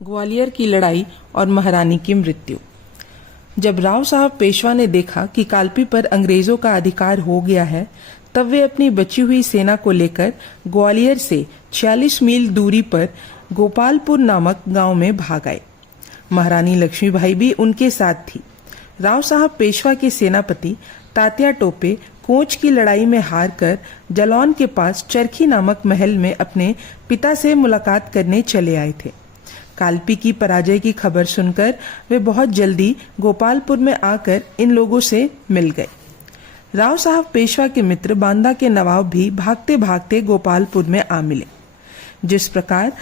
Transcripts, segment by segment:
ग्वालियर की लड़ाई और महारानी की मृत्यु। जब राव साहब पेशवा ने देखा कि कालपी पर अंग्रेजों का अधिकार हो गया है, तब वे अपनी बची हुई सेना को लेकर ग्वालियर से 40 मील दूरी पर गोपालपुर नामक गांव में भाग आए। महारानी लक्ष्मीबाई भी उनके साथ थी। राव साहब पेशवा के सेनापति तात्या टोपे कोंच की लड़ाई में हार कर जालौन के पास चरखी नामक महल में अपने पिता से मुलाकात करने चले आए थे। कालपी की पराजय की खबर सुनकर वे बहुत जल्दी गोपालपुर में आकर इन लोगों से मिल गए। राव साहब पेशवा के मित्र बांदा के नवाब भी भागते भागते गोपालपुर में आ मिले। जिस प्रकार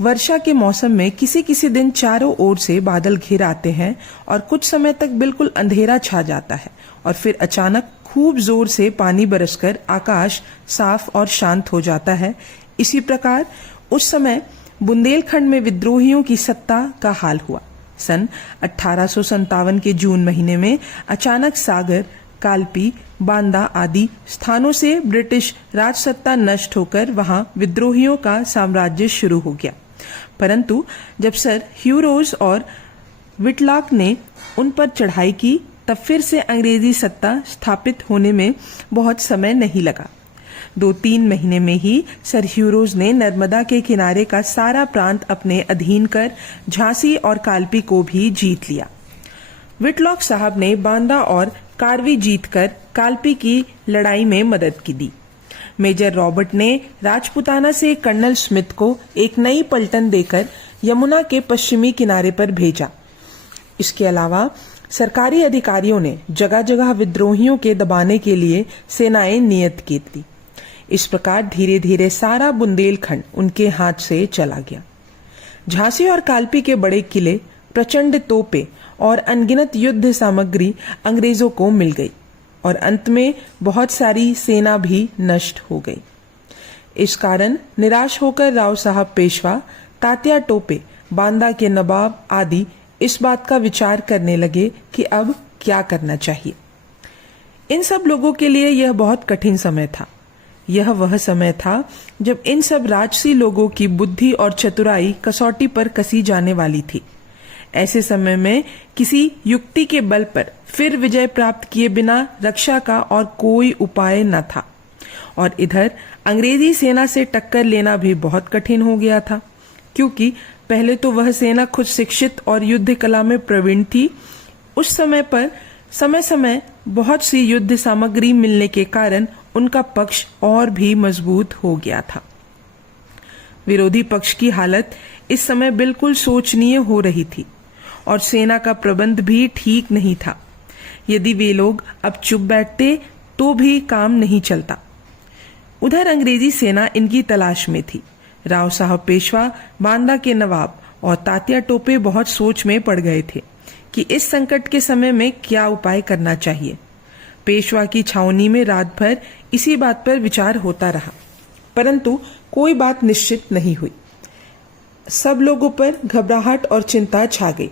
वर्षा के मौसम में किसी किसी दिन चारों ओर से बादल घिर आते हैं और कुछ समय तक बिल्कुल अंधेरा छा जाता है और फिर अचानक खूब जोर से पानी बरसकर आकाश साफ और शांत हो जाता है, इसी प्रकार उस समय बुंदेलखंड में विद्रोहियों की सत्ता का हाल हुआ। सन 1857 के जून महीने में अचानक सागर, कालपी, बांदा आदि स्थानों से ब्रिटिश राजसत्ता नष्ट होकर वहां विद्रोहियों का साम्राज्य शुरू हो गया। परंतु जब सर ह्यूरोज और विटलॉक ने उन पर चढ़ाई की, तब फिर से अंग्रेजी सत्ता स्थापित होने में बहुत समय नहीं लगा। 2-3 महीने में ही सर ह्यूरोज ने नर्मदा के किनारे का सारा प्रांत अपने अधीन कर झांसी और कालपी को भी जीत लिया। विटलॉक साहब ने बांदा और कार्वी जीतकर कालपी की लड़ाई में मदद की दी। मेजर रॉबर्ट ने राजपुताना से कर्नल स्मिथ को एक नई पलटन देकर यमुना के पश्चिमी किनारे पर भेजा। इसके अलावा सरकारी अधिकारियों ने जगह जगह विद्रोहियों के दबाने के लिए सेनाएं नियत की थी। इस प्रकार धीरे धीरे सारा बुंदेलखंड उनके हाथ से चला गया। झांसी और कालपी के बड़े किले, प्रचंड तोपें और अनगिनत युद्ध सामग्री अंग्रेजों को मिल गई और अंत में बहुत सारी सेना भी नष्ट हो गई। इस कारण निराश होकर राव साहब पेशवा, तात्या टोपे, बांदा के नवाब आदि इस बात का विचार करने लगे कि अब क्या करना चाहिए। इन सब लोगों के लिए यह बहुत कठिन समय था। यह वह समय था जब इन सब राजसी लोगों की बुद्धि और चतुराई कसौटी पर कसी जाने वाली थी। ऐसे समय में किसी युक्ति के बल पर फिर विजय प्राप्त किए बिना रक्षा का और कोई उपाय न था और इधर अंग्रेजी सेना से टक्कर लेना भी बहुत कठिन हो गया था, क्योंकि पहले तो वह सेना खुद शिक्षित और युद्ध कला में प्रवीण थी। उस समय पर समय समय बहुत सी युद्ध सामग्री मिलने के कारण उनका पक्ष और भी मजबूत हो गया था। विरोधी पक्ष की हालत इस समय बिल्कुल शोचनीय हो रही थी और सेना का प्रबंध भी ठीक नहीं था। यदि वे लोग अब चुप बैठते तो भी काम नहीं चलता। उधर अंग्रेजी सेना इनकी तलाश में थी। राव साहब पेशवा, बांदा के नवाब और तात्या टोपे बहुत सोच में पड़ गए थे कि इस संकट के समय में क्या उपाय करना चाहिए। पेशवा की छावनी में रात भर इसी बात पर विचार होता रहा, परंतु कोई बात निश्चित नहीं हुई। सब लोगों पर घबराहट और चिंता छा गई।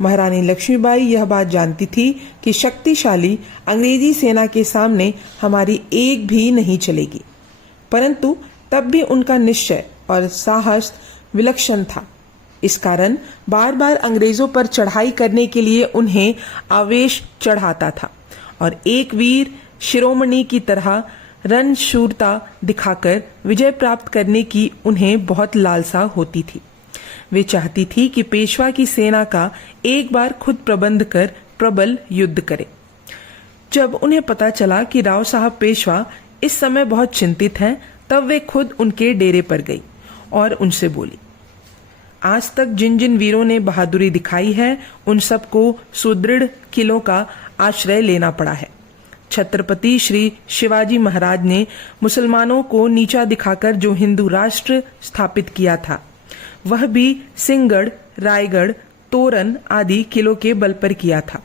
महारानी लक्ष्मीबाई यह बात जानती थी कि शक्तिशाली अंग्रेजी सेना के सामने हमारी एक भी नहीं चलेगी, परंतु तब भी उनका निश्चय और साहस विलक्षण था। इस कारण बार बार अंग्रेजों पर चढ़ाई करने के लिए उन्हें आवेश चढ़ाता था और एक वीर शिरोमणि की तरह रणशूरता दिखाकर विजय प्राप्त करने की उन्हें बहुत लालसा होती थी। वे चाहती थी कि पेशवा की सेना का एक बार खुद प्रबंध कर प्रबल युद्ध करे। जब उन्हें पता चला कि राव साहब पेशवा इस समय बहुत चिंतित हैं, तब वे खुद उनके डेरे पर गई और उनसे बोली, आज तक जिन जिन वीरों ने बहादुरी दिखाई है, उन सबको सुदृढ़ किलों का आश्रय लेना पड़ा है। छत्रपति श्री शिवाजी महाराज ने मुसलमानों को नीचा दिखाकर जो हिंदू राष्ट्र स्थापित किया था, वह भी सिंहगढ़, रायगढ़, तोरन आदि किलों के बल पर किया था।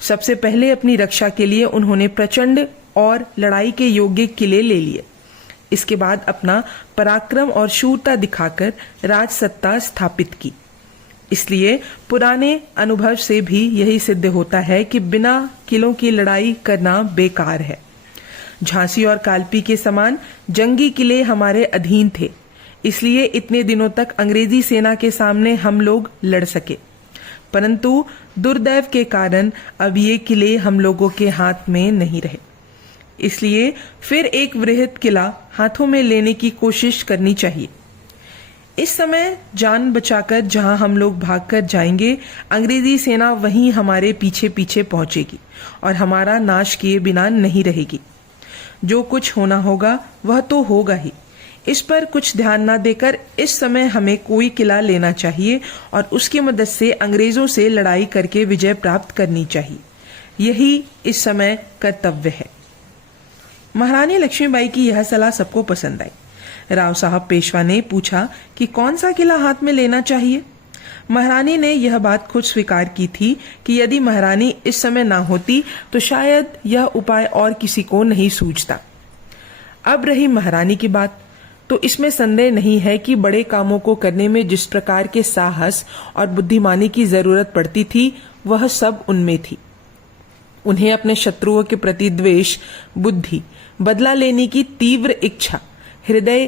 सबसे पहले अपनी रक्षा के लिए उन्होंने प्रचंड और लड़ाई के योग्य किले ले लिए। इसके बाद अपना पराक्रम और शूरता दिखाकर राजसत्ता स्थापित की। इसलिए पुराने अनुभव से भी यही सिद्ध होता है कि बिना किलों की लड़ाई करना बेकार है। झांसी और कालपी के समान जंगी किले हमारे अधीन थे, इसलिए इतने दिनों तक अंग्रेजी सेना के सामने हम लोग लड़ सके। परंतु दुर्दैव के कारण अब ये किले हम लोगों के हाथ में नहीं रहे। इसलिए फिर एक वृहद किला हाथों में लेने की कोशिश करनी चाहिए। इस समय जान बचाकर जहां हम लोग भागकर जाएंगे, अंग्रेजी सेना वहीं हमारे पीछे पीछे पहुंचेगी और हमारा नाश किए बिना नहीं रहेगी। जो कुछ होना होगा वह तो होगा ही। इस पर कुछ ध्यान न देकर इस समय हमें कोई किला लेना चाहिए और उसकी मदद से अंग्रेजों से लड़ाई करके विजय प्राप्त करनी चाहिए। यही इस समय कर्तव्य है। महारानी लक्ष्मीबाई की यह सलाह सबको पसंद आई। राव साहब पेशवा ने पूछा कि कौन सा किला हाथ में लेना चाहिए। महारानी ने यह बात खुद स्वीकार की थी कि यदि महारानी इस समय ना होती तो शायद यह उपाय और किसी को नहीं सूझता। अब रही महारानी की बात, तो इसमें संदेह नहीं है कि बड़े कामों को करने में जिस प्रकार के साहस और बुद्धिमानी की जरूरत पड़ती थी वह सब उनमें थी। उन्हें अपने शत्रुओं के प्रति द्वेष, बुद्धि, बदला लेने की तीव्र इच्छा, हृदय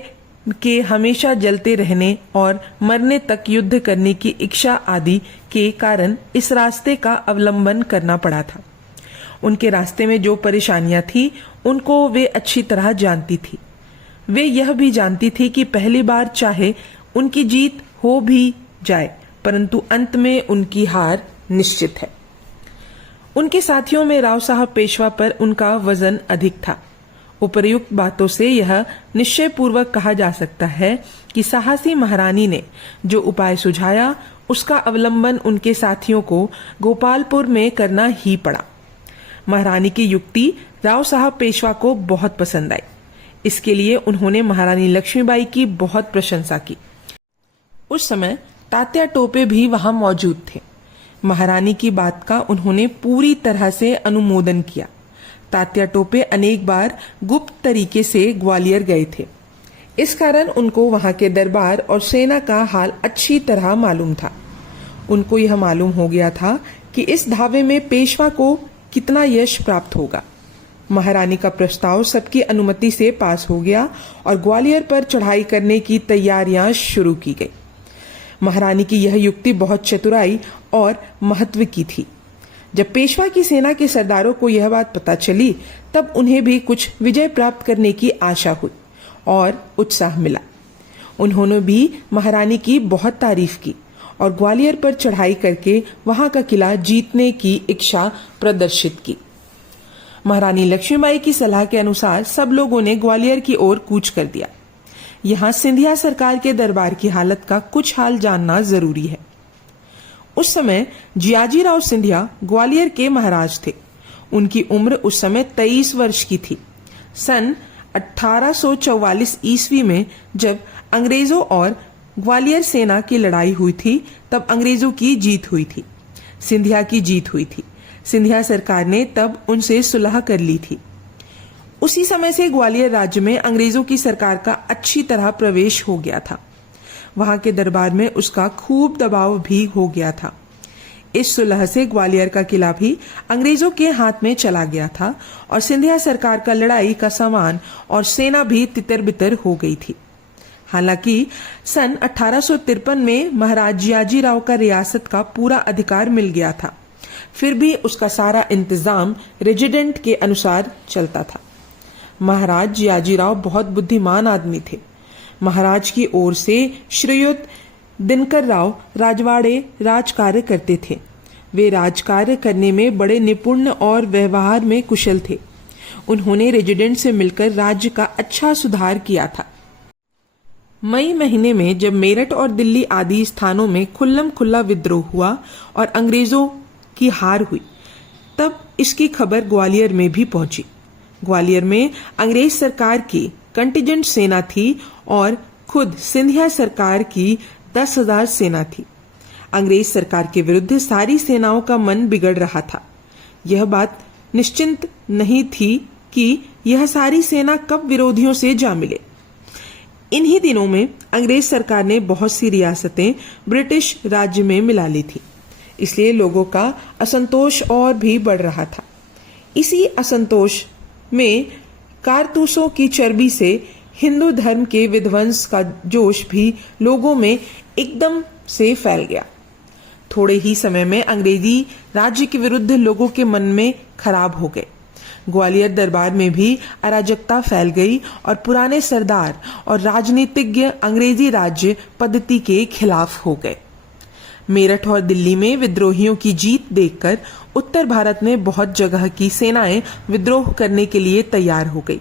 के हमेशा जलते रहने और मरने तक युद्ध करने की इच्छा आदि के कारण इस रास्ते का अवलंबन करना पड़ा था। उनके रास्ते में जो परेशानियां थी उनको वे अच्छी तरह जानती थी। वे यह भी जानती थी कि पहली बार चाहे उनकी जीत हो भी जाए परंतु अंत में उनकी हार निश्चित है। उनके साथियों में राव साहब पेशवा पर उनका वजन अधिक था। उपर्युक्त बातों से यह निश्चय पूर्वक कहा जा सकता है कि साहसी महारानी ने जो उपाय सुझाया उसका अवलंबन उनके साथियों को गोपालपुर में करना ही पड़ा। महारानी की युक्ति राव साहब पेशवा को बहुत पसंद आई। इसके लिए उन्होंने महारानी लक्ष्मीबाई की बहुत प्रशंसा की। उस समय तात्या टोपे भी वहां मौजूद थे। महारानी की बात का उन्होंने पूरी तरह से अनुमोदन किया। तात्या टोपे अनेक बार गुप्त तरीके से ग्वालियर गए थे। इस कारण उनको वहां के दरबार और सेना का हाल अच्छी तरह मालूम था। उनको यह मालूम हो गया था कि इस धावे में पेशवा को कितना यश प्राप्त होगा। महारानी का प्रस्ताव सबकी अनुमति से पास हो गया और ग्वालियर पर चढ़ाई करने की तैयारियां शुरू की गई। महारानी की यह युक्ति बहुत चतुराई और महत्व की थी। जब पेशवा की सेना के सरदारों को यह बात पता चली तब उन्हें भी कुछ विजय प्राप्त करने की आशा हुई और उत्साह मिला। उन्होंने भी महारानी की बहुत तारीफ की और ग्वालियर पर चढ़ाई करके वहां का किला जीतने की इच्छा प्रदर्शित की। महारानी लक्ष्मीबाई की सलाह के अनुसार सब लोगों ने ग्वालियर की ओर कूच कर दिया। यहाँ सिंधिया सरकार के दरबार की हालत का कुछ हाल जानना जरूरी है। उस समय जियाजीराव सिंधिया ग्वालियर के महाराज थे। उनकी उम्र उस समय 23 वर्ष की थी। सन 1844 ईस्वी में जब अंग्रेजों और ग्वालियर सेना की लड़ाई हुई थी तब अंग्रेजों की जीत हुई थी, सिंधिया की जीत हुई थी। सिंधिया सरकार ने तब उनसे सुलह कर ली थी। उसी समय से ग्वालियर राज्य में अंग्रेजों की सरकार का अच्छी तरह प्रवेश हो गया था। वहां के दरबार में उसका खूब दबाव भी हो गया था। इस सुलह से ग्वालियर का किला भी अंग्रेजों के हाथ में चला गया था और सिंधिया सरकार का लड़ाई का सामान और सेना भी तितर बितर हो गई थी। हालांकि सन 1853 में महाराज जियाजीराव का रियासत का पूरा अधिकार मिल गया था, फिर भी उसका सारा इंतजाम रेजिडेंट के अनुसार चलता था। महाराज जियाजीराव बहुत बुद्धिमान आदमी थे। महाराज की ओर से श्रीयुत दिनकर राव राजवाड़े राजकार्य करते थे। वे राजकार्य करने में बड़े निपुण और व्यवहार में कुशल थे। उन्होंने रेजिडेंट से मिलकर राज्य का अच्छा सुधार किया था। मई महीने में जब मेरठ और दिल्ली आदि स्थानों में खुल्लम खुल्ला विद्रोह हुआ और अंग्रेजों की हार हुई तब इसकी खबर ग्वालियर में भी पहुंची। ग्वालियर में अंग्रेज सरकार की कंटिजेंट सेना थी और खुद सिंधिया सरकार की 10,000 सेना थी। अंग्रेज सरकार के विरुद्ध सारी सेनाओं का मन बिगड़ रहा था। यह बात निश्चिंत नहीं थी कि यह सारी सेना कब विरोधियों से जा मिले। इन्हीं दिनों में अंग्रेज सरकार ने बहुत सी रियासतें ब्रिटिश राज्य में मिला ली थी, इसलिए लोगों का असंतोष और भी बढ़ रहा था। इसी असंतोष में कारतूसों की चर्बी से हिंदू धर्म के विध्वंस का जोश भी लोगों में एकदम से फैल गया। थोड़े ही समय में अंग्रेजी राज्य के विरुद्ध लोगों के मन में खराब हो गए। ग्वालियर दरबार में भी अराजकता फैल गई और पुराने सरदार और राजनीतिज्ञ अंग्रेजी राज्य पद्धति के खिलाफ हो गए। मेरठ और दिल्ली में विद्रोहियों की जीत देखकर उत्तर भारत में बहुत जगह की सेनाएं विद्रोह करने के लिए तैयार हो गई।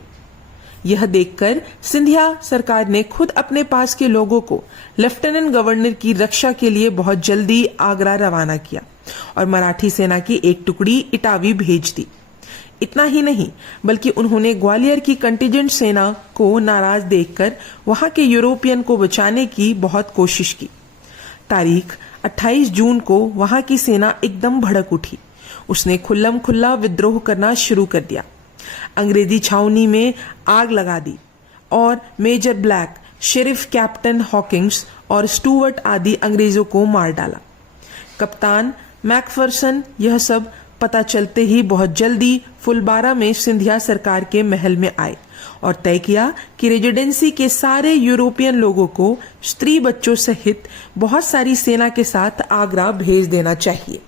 यह देखकर सिंधिया सरकार ने खुद अपने पास के लोगों को लेफ्टिनेंट गवर्नर की रक्षा के लिए बहुत जल्दी आगरा रवाना किया और मराठी सेना की एक टुकड़ी इटावी भेज दी। इतना ही नहीं बल्कि उन्होंने ग्वालियर की कंटिजेंट सेना को नाराज देखकर वहां के यूरोपियन को बचाने की बहुत कोशिश की। तारीख 28 जून को वहां की सेना एकदम भड़क उठी। उसने खुल्लम खुल्ला विद्रोह करना शुरू कर दिया। अंग्रेजी छावनी में आग लगा दी और major Black, sheriff captain Hawkings और स्टुअर्ट आदि अंग्रेजों को मार डाला। कप्तान मैकफरसन यह सब पता चलते ही बहुत जल्दी फुलबारा में सिंधिया सरकार के महल में आए और तय किया कि रेजिडेंसी के सारे यूरोपियन लोगों को स्त्री बच्चों सहित बहुत सारी सेना के साथ आगरा भेज देना चाहिए।